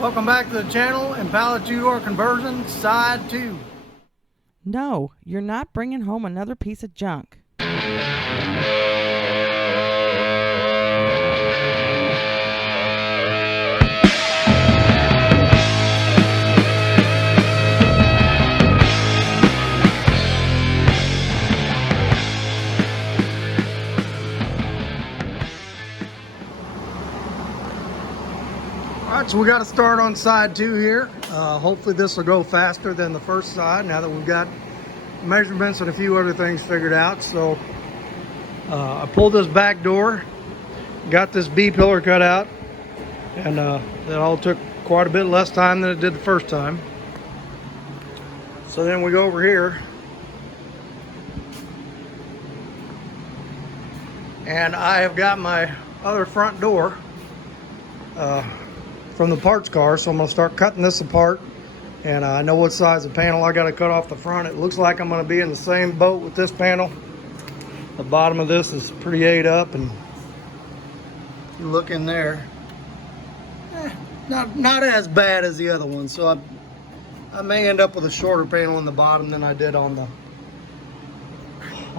Welcome back to the channel, Impala two-door conversion, side 2. No, you're not bringing home another piece of junk. Alright, so we got to start on side 2 here. Hopefully this will go faster than the first side now that we've got measurements and a few other things figured out. So I pulled this back door, got this B-pillar cut out, and that all took quite a bit less time than it did the first time. So then we go over here, and I have got my other front door from the parts car, so I'm going to start cutting this apart, and I know what size of panel I got to cut off the front. It looks like I'm going to be in the same boat with this panel. The bottom of this is pretty ate up, and if you look in there, not as bad as the other one, so I may end up with a shorter panel in the bottom than I did on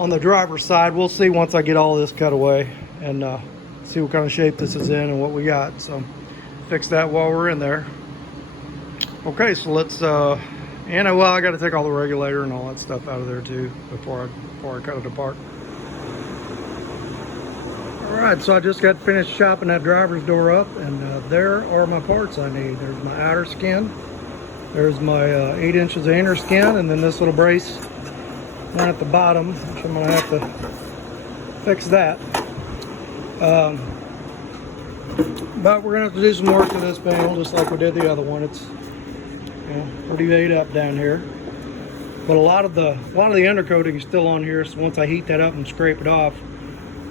the driver's side. We'll see once I get all this cut away and see what kind of shape this is in and what we got. So fix that while we're in there. Okay, so let's well, I got to take all the regulator and all that stuff out of there too before I cut it apart. All right, so I just got finished chopping that driver's door up, and there are my parts I need. There's my outer skin, there's my 8 inches of inner skin, and then this little brace right at the bottom, which I'm gonna have to fix that. But we're gonna have to do some work to this panel just like we did the other one. It's pretty ate up down here, but a lot of the undercoating is still on here. So once I heat that up and scrape it off,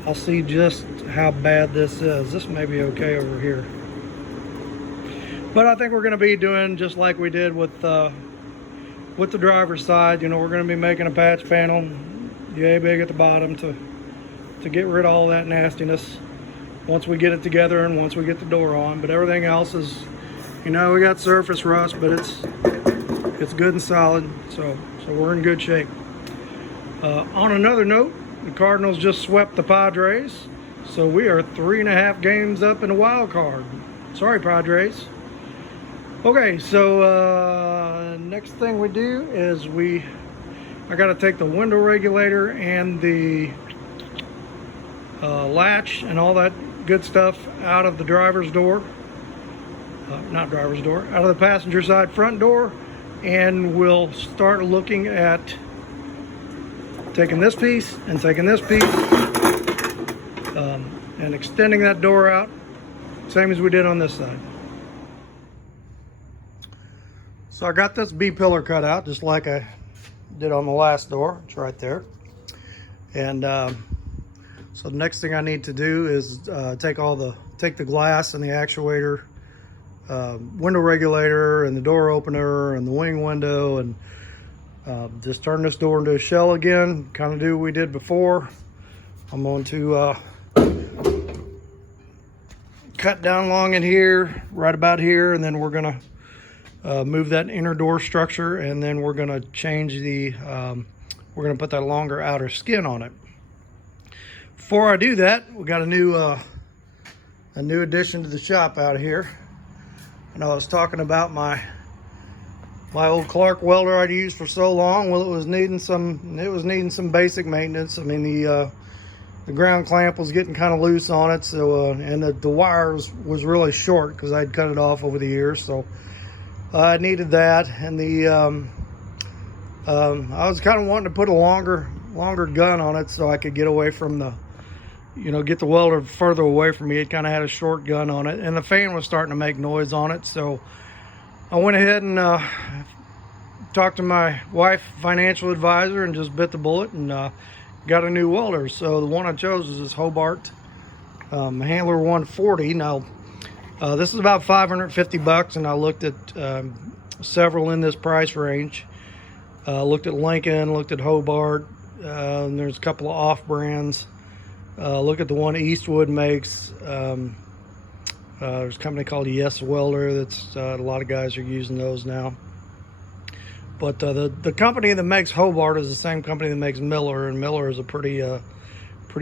I'll see just how bad this is. This may be okay over here, but I think we're gonna be doing just like we did with the driver's side. We're gonna be making a patch panel, yay big at the bottom to get rid of all that nastiness once we get it together and once we get the door on. But everything else is, we got surface rust, but it's good and solid, so we're in good shape. On another note, the Cardinals just swept the Padres, so we are 3.5 games up in the wild card. Sorry, Padres. Okay, so next thing we do is I got to take the window regulator and the latch and all that good stuff out of the driver's door, out of the passenger side front door, and we'll start looking at taking this piece and taking this piece and extending that door out, same as we did on this side. So I got this B-pillar cut out just like I did on the last door. It's right there. And so the next thing I need to do is take the glass and the actuator, window regulator and the door opener and the wing window, and just turn this door into a shell again, kind of do what we did before. I'm going to cut down along in here, right about here, and then we're going to move that inner door structure, and then we're going to change we're going to put that longer outer skin on it. Before I do that, we got a new addition to the shop out here. And I was talking about my old Clark welder I'd used for so long. Well, it was needing some basic maintenance. I mean, the ground clamp was getting kind of loose on it, so and the wire was really short because I'd cut it off over the years. So I needed that, and I was kind of wanting to put a longer gun on it so I could get away from the, get the welder further away from me. It kind of had a short gun on it, and the fan was starting to make noise on it. So I went ahead and talked to my wife, financial advisor, and just bit the bullet and got a new welder. So the one I chose is this Hobart Handler 140. Now this is about $550, and I looked at several in this price range. Looked at Lincoln, looked at Hobart, and there's a couple of off brands. Look at the one Eastwood makes. There's a company called Yes Welder that's a lot of guys are using those now. But the company that makes Hobart is the same company that makes Miller, and Miller is a pretty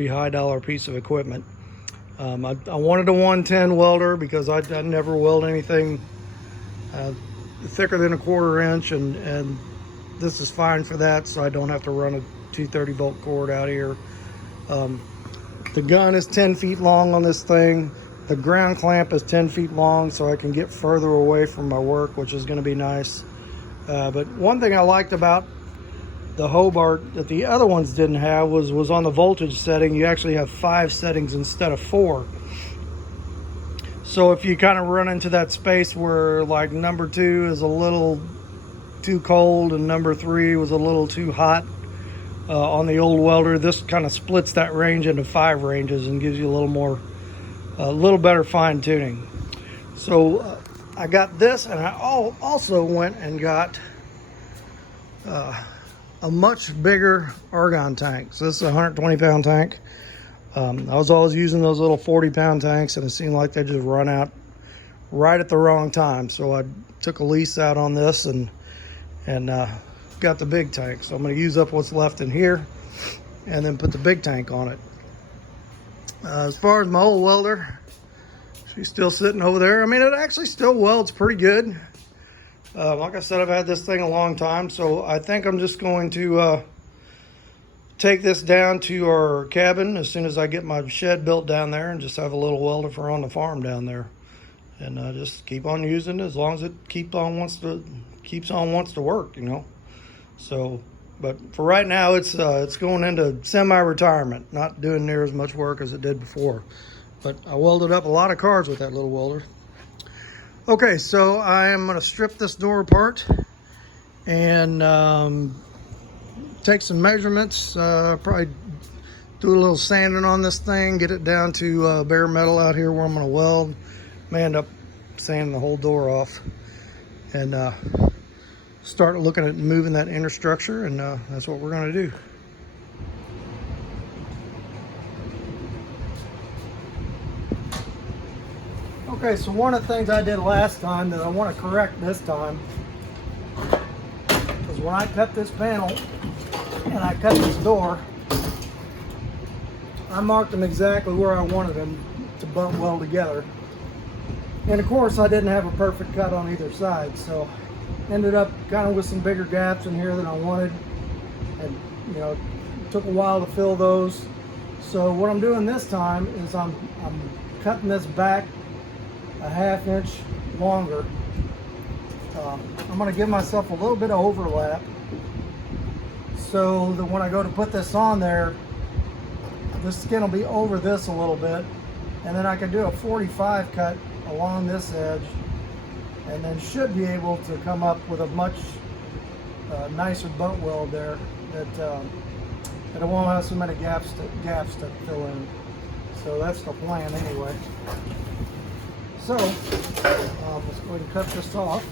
high dollar piece of equipment. I wanted a 110 welder because I never weld anything thicker than a 1/4 inch, and this is fine for that, so I don't have to run a 230 volt cord out here. The gun is 10 feet long on this thing. The ground clamp is 10 feet long, so I can get further away from my work, which is going to be nice. But one thing I liked about the Hobart that the other ones didn't have was on the voltage setting. You actually have 5 settings instead of 4. So if you kind of run into that space where like number 2 is a little too cold and number 3 was a little too hot on the old welder, this kind of splits that range into 5 ranges and gives you a little better fine tuning. So I got this, and I also went and got a much bigger argon tank. So this is a 120-pound tank. I was always using those little 40-pound tanks, and it seemed like they just run out right at the wrong time. So I took a lease out on this and got the big tank. So I'm going to use up what's left in here and then put the big tank on it. As far as my old welder, she's still sitting over there. I mean, it actually still welds pretty good. Like I said, I've had this thing a long time, so I think I'm just going to take this down to our cabin as soon as I get my shed built down there, and just have a little welder for on the farm down there, and just keep on using it as long as it keeps on wants to work, you know. So, but for right now, it's going into semi-retirement, not doing near as much work as it did before. But I welded up a lot of cars with that little welder. Okay, so I am going to strip this door apart and take some measurements. Probably do a little sanding on this thing, get it down to bare metal out here where I'm going to weld. May end up sanding the whole door off, and start looking at moving that inner structure, and that's what we're going to do. Okay, so one of the things I did last time that I want to correct this time is when I cut this panel and I cut this door, I marked them exactly where I wanted them to butt well together. And of course, I didn't have a perfect cut on either side, so ended up kind of with some bigger gaps in here than I wanted, and you know, it took a while to fill those. So what I'm doing this time is I'm cutting this back a 1/2 inch longer. I'm going to give myself a little bit of overlap so that when I go to put this on there, this skin will be over this a little bit, and then I can do a 45 cut along this edge, and then should be able to come up with a much nicer butt weld there that it won't have so many gaps to fill in. So that's the plan anyway. So let's go ahead and cut this off.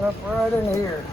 up right in here.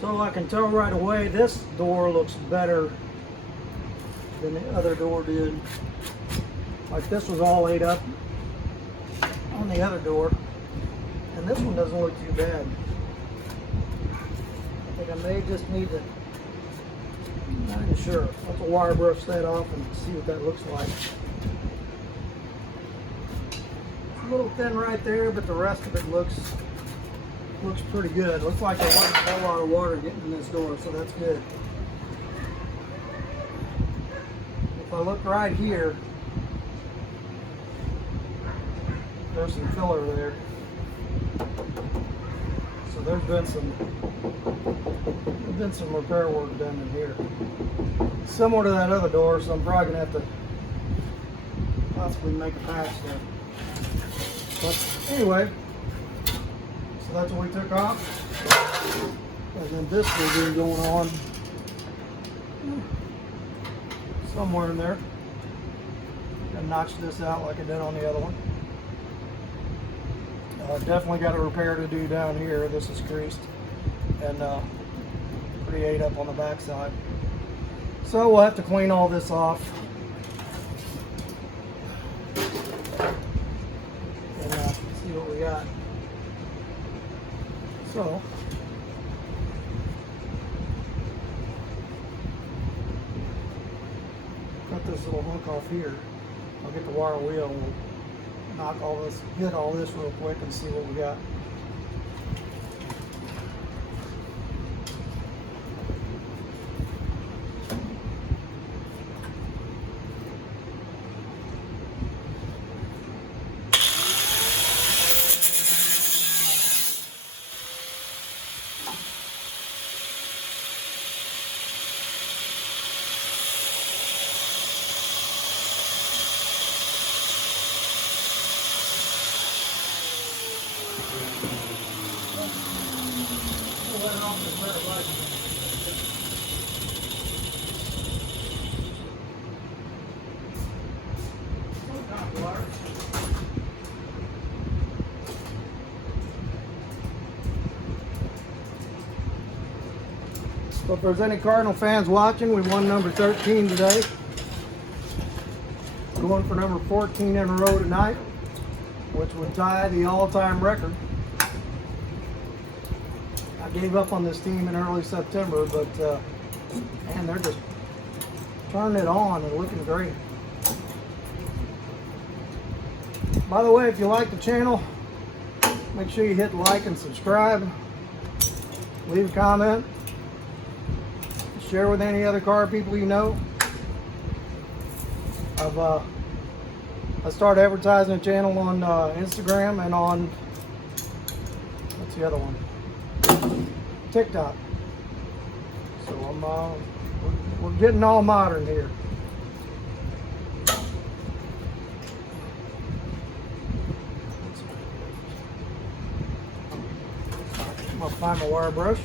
So I can tell right away this door looks better than the other door did. Like this was all ate up on the other door, and this one doesn't look too bad. I think I may just need to, I'm not even sure. Let's wire brush that off and see what that looks like. It's a little thin right there, but the rest of it looks pretty good. Looks like there wasn't a whole lot of water getting in this door, so that's good. If I look right here, there's some filler there. So there's been some repair work done in here. Similar to that other door, so I'm probably gonna have to possibly make a patch there. But anyway, so that's what we took off. And then this will be going on somewhere in there. Gonna notch this out like I did on the other one. Definitely got a repair to do down here. This is creased and pretty ate up on the backside. So we'll have to clean all this off. And see what we got. So, cut this little hook off here. I'll get the wire wheel and we'll knock all this, hit all this real quick and see what we got. So if there's any Cardinal fans watching, we won number 13 today. Going for number 14 in a row tonight, which would tie the all-time record. I gave up on this team in early September, but man, they're just turning it on and looking great. By the way, if you like the channel, make sure you hit like and subscribe. Leave a comment. Share with any other car people you know. I started advertising a channel on Instagram and on, what's the other one? TikTok. So we're getting all modern here. I'm gonna find my wire brush.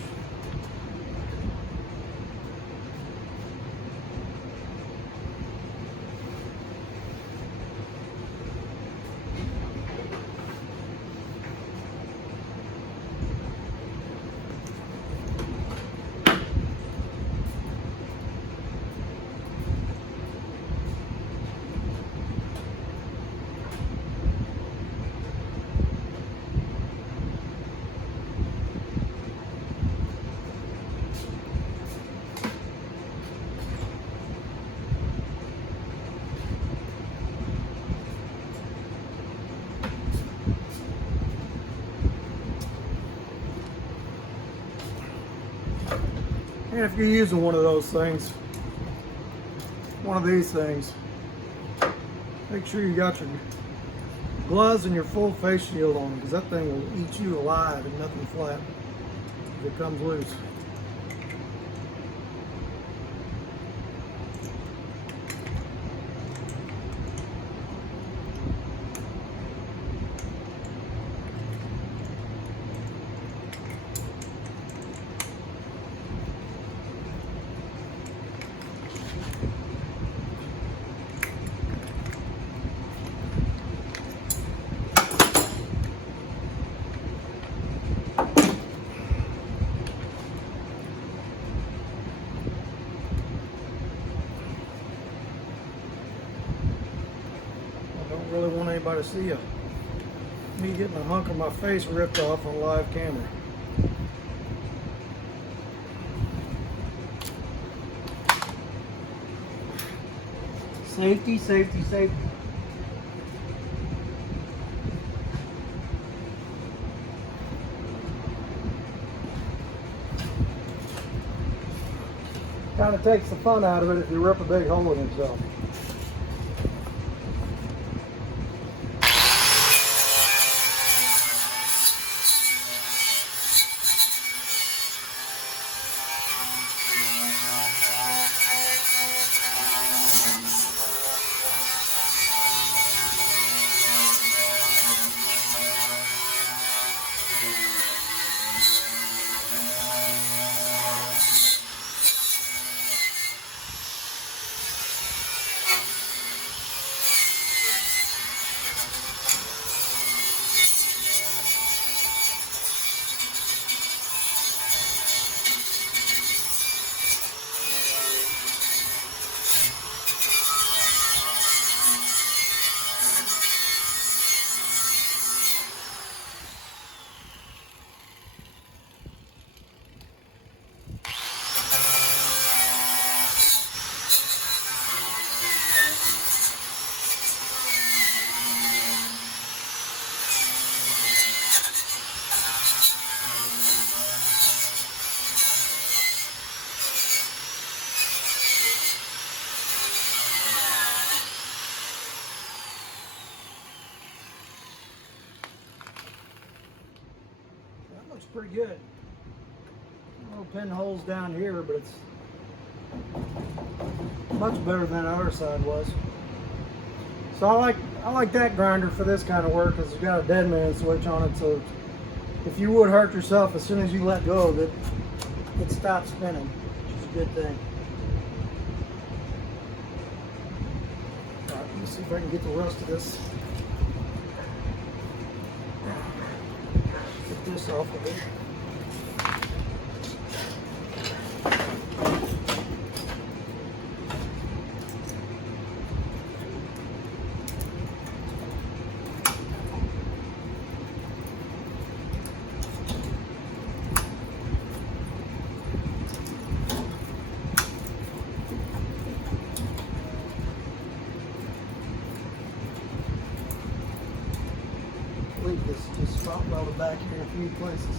And if you're using one of those things, one of these things, make sure you got your gloves and your full face shield on, because that thing will eat you alive and nothing flat if it comes loose. Really want anybody to see me getting a hunk of my face ripped off on live camera. Safety, safety, safety. Kind of takes the fun out of it if you rip a big hole in yourself. Looks pretty good. Little pinholes down here, but it's much better than the other side was. So I like that grinder for this kind of work, because it's got a dead man switch on it, so if you would hurt yourself as soon as you let go of it, it stops spinning, which is a good thing. All right, let me see if I can get the rest of this. Get this off of it. Just spot welded back here in a few places.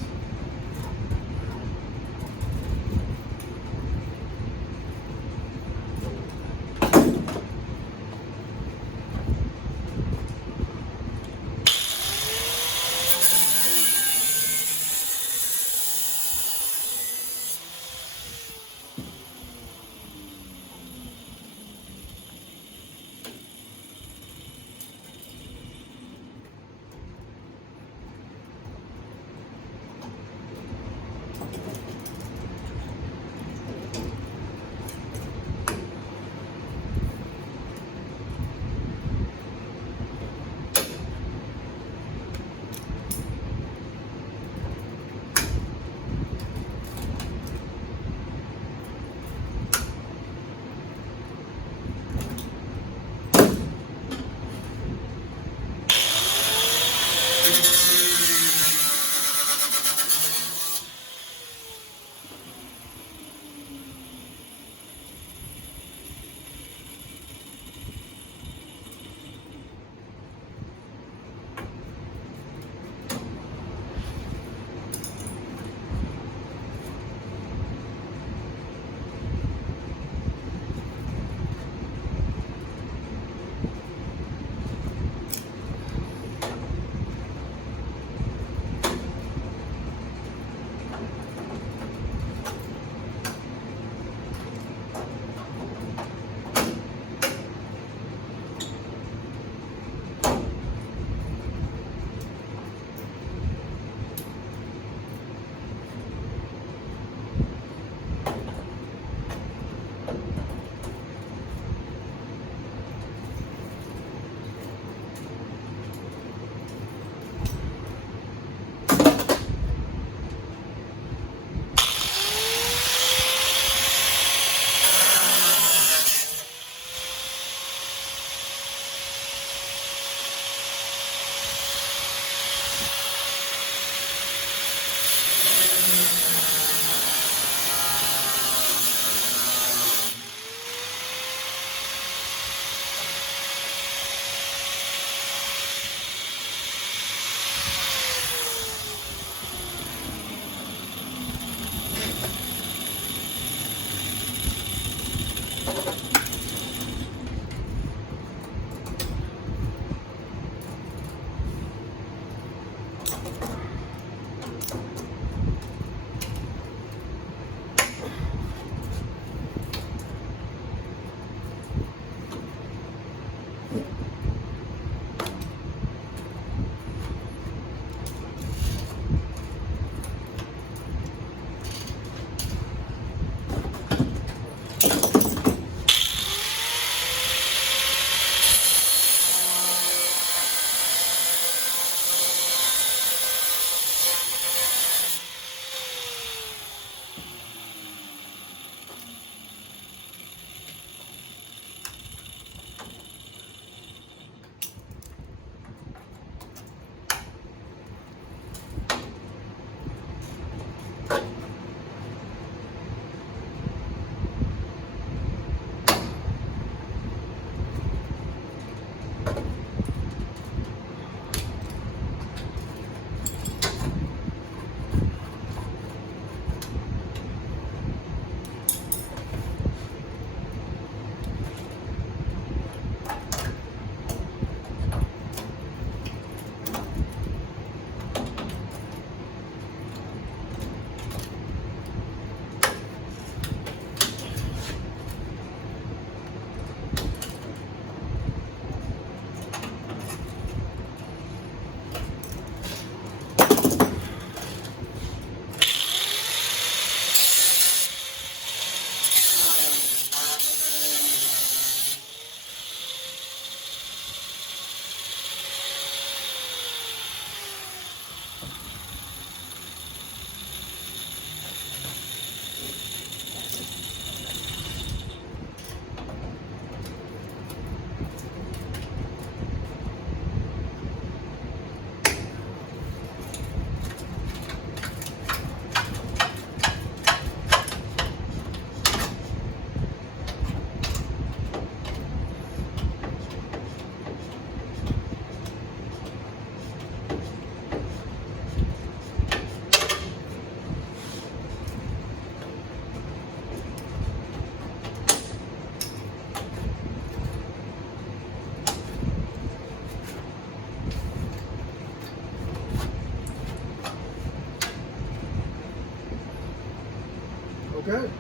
good.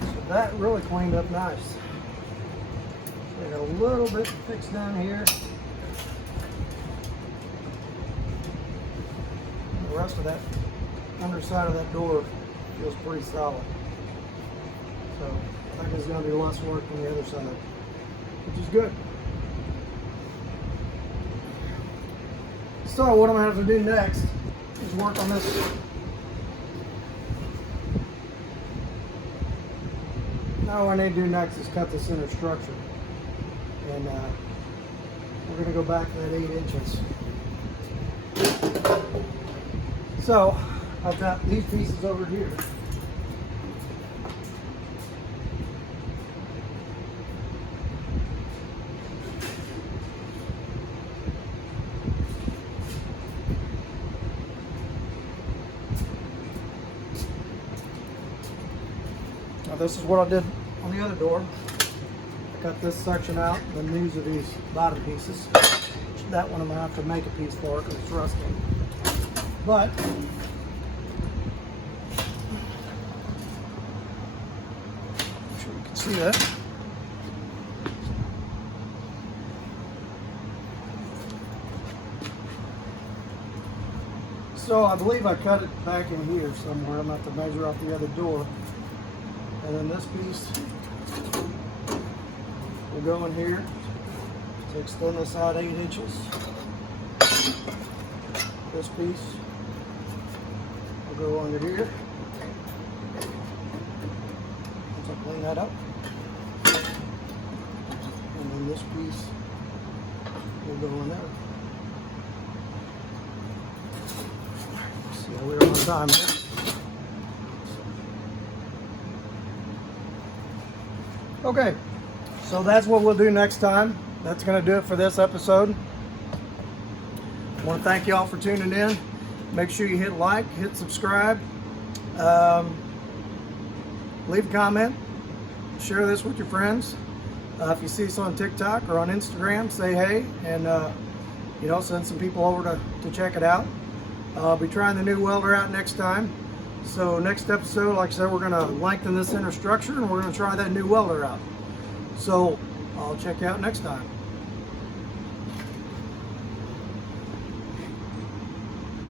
So that really cleaned up nice. Got a little bit fixed down here. The rest of that underside of that door feels pretty solid. So I think it's going to be less work on the other side, which is good. So what I'm going to have to do next is work on this. Now what I need to do next is cut this inner structure. And we're going to go back to that 8 inches. So I've got these pieces over here. Now this is what I did on the other door. Cut this section out, and then these are these bottom pieces. That one I'm going to have to make a piece for because it's rusting. But I'm sure you can see that. So I believe I cut it back in here somewhere. I'm going to have to measure off the other door. And then this piece will go in here to extend this out 8 inches. This piece will go under here. Once I clean that up. And then this piece will go in there. See how we're on time here. Okay. So that's what we'll do next time. That's going to do it for this episode. I want to thank you all for tuning in. Make sure you hit like, hit subscribe, leave a comment, share this with your friends. If you see us on TikTok or on Instagram, say hey, and send some people over to check it out. I'll be trying the new welder out next time. So next episode, like I said, we're going to lengthen this inner structure and we're going to try that new welder out. So I'll check you out next time.